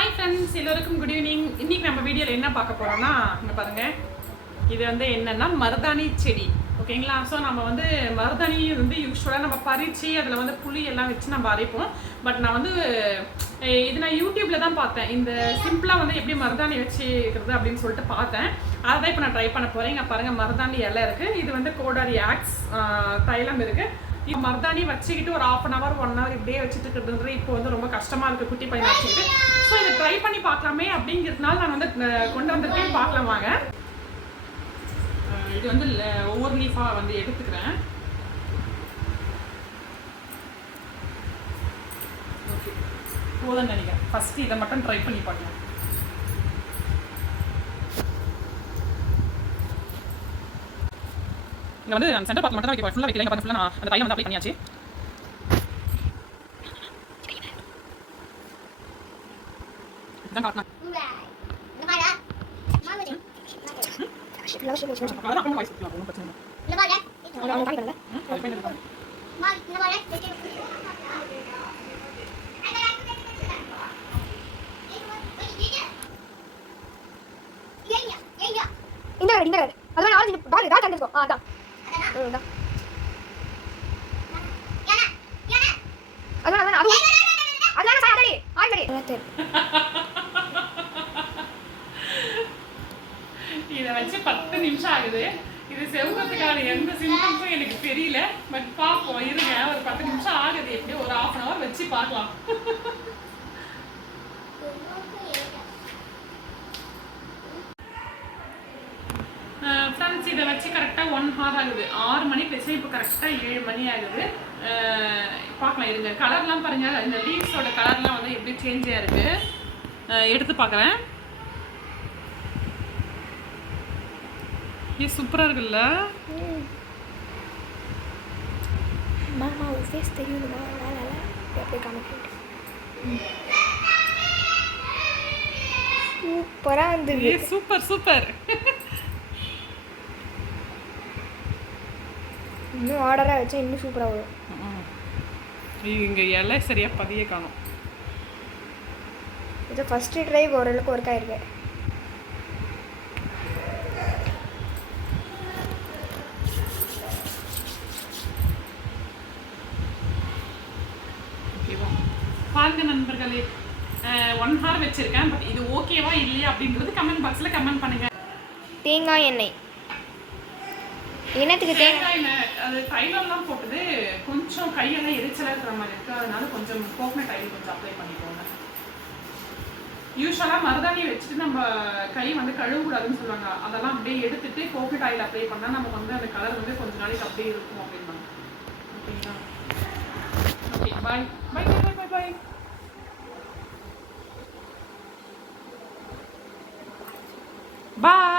Hi friends எல்லோருக்கும் good evening இன்னைக்கு நம்ம வீடியோவில் என்ன பார்க்க போகிறோம்னா இங்கே பாருங்க. இது வந்து என்னன்னா மருதாணி செடி. ஓகேங்களா ஸோ நம்ம வந்து மருதாணி வந்து யூஸ்வலாக நம்ம பறித்து அதில் வந்து புளி எல்லாம் வச்சு நம்ம அரைப்போம். பட் நான் வந்து இது நான் யூடியூப்பில் தான் பார்த்தேன். இந்த சிம்பிளாக வந்து எப்படி மருதாணி வச்சுக்கிறது அப்படின்னு சொல்லிட்டு பார்த்தேன். அதை தான் இப்போ நான் ட்ரை பண்ண போகிறேன் இங்கே பாருங்கள் மருதாணி இலை இருக்குது இது வந்து கோடாரி ஆக்ஸ் தைலம் இருக்குது இது மருதாணி வச்சுக்கிட்டு ஒரு half an hour one hour இப்படியே வச்சுட்டு இருக்கிறதுன்றது இப்போ வந்து ரொம்ப கஷ்டமாக இருக்குது குட்டி பையன் வச்சுக்கிட்டு. ஸோ இதை ட்ரை பண்ணி பார்க்கலாமே அப்படிங்கிறதுனால நான் வந்து கொண்டு வந்திருக்கேன். பார்க்கலாம் வாங்க. இது வந்து ஒவ்வொரு லீஃபாக வந்து எடுத்துக்கிறேன். ஓகே போதும்னு நினைக்கிறேன். ஃபஸ்ட்டு இதை மட்டும் ட்ரை பண்ணி பார்க்கலாம். இங்கே வந்து சென்டர் பார்த்து மட்டும் தான் வைக்க ஃபுல்லாக வைக்கல. இங்கே பார்த்து ஃபுல்லாக நான் அந்த பையன் வந்து அப்ளை பண்ணியாச்சு. போய் நிறுத்தலாம். இந்த இந்த அதான் ஆரஞ்சு பாரு தான் தந்துருக்கோம் ஆ அதான் அதான் அதான் அது அதான் சார் அடடி ஆல்ரெடி இதை வச்சு பத்து நிமிஷம் ஆகுது. இது செவக்கிறதுக்கான எந்த சிம்டம்ஸும் எனக்கு தெரியல. பட் பார்ப்போம். இருங்க. ஒரு பத்து நிமிஷம் ஆகுது. எப்படியும் ஒரு ஹாஃப் அன் ஹவர் வச்சு பார்க்கலாம். ஃப்ரெண்ட்ஸ் இதை வச்சு கரெக்டாக ஒன் ஹவர் ஆகுது. ஆறு மணி பேசி இப்போ கரெக்டாக ஏழு மணி ஆகுது. பார்க்கலாம் இருங்க. கலர்லாம் பாருங்க. இந்த லீவ்ஸோட கலர்லாம் வந்து எப்படி சேஞ்சாக இருக்குது எடுத்து பார்க்குறேன். இது சூப்பராக இருக்குல்ல? மாமா உன் ஃபேஸ் தெரியுதுமா வேலை அப்படியே காமிக்கிட்டு சூப்பராக இருந்தது. ஏ சூப்பர் சூப்பர் இன்னும் ஆர்டராக வச்சா இன்னும் சூப்பராக வரும். இங்கே இலை சரியாக பதிய காணும். இது ஃபஸ்ட்டு ட்ரை ஓரளவுக்கு ஒர்க் ஆயிருக்கு ஓகேவா பாருங்க நண்பர்களே. ஒன் ஹவர் வச்சிருக்கேன் பட் இது ஓகேவா இல்லையா அப்படின்றது கமெண்ட் பாக்ஸில் கமெண்ட் பண்ணுங்க. தேங்காய் எண்ணெய். என்னத்துக்கு தேங்காய் எண்ணெய் அது தைலம்லாம் போட்டது. கொஞ்சம் கையெல்லாம் எரிச்சலாக இருக்கிற மாதிரி இருக்கு. அதனால கொஞ்சம் கோகனட் ஆயில் கொஞ்சம் அப்ளை பண்ணிக்கோங்க. யூஸ்வலாக மருதாணி வச்சுட்டு நம்ம கை வந்து கழுவக்கூடாதுன்னு சொல்லுவாங்க. அதெல்லாம் அப்படியே எடுத்துட்டு கோகனட் ஆயில் அப்ளை பண்ணால் நமக்கு வந்து அந்த கலர் வந்து கொஞ்ச நாளைக்கு அப்படியே இருக்கும் ஓகேங்களா ஓகே பாய் பாய் பாய் பாய் பாய் பாய்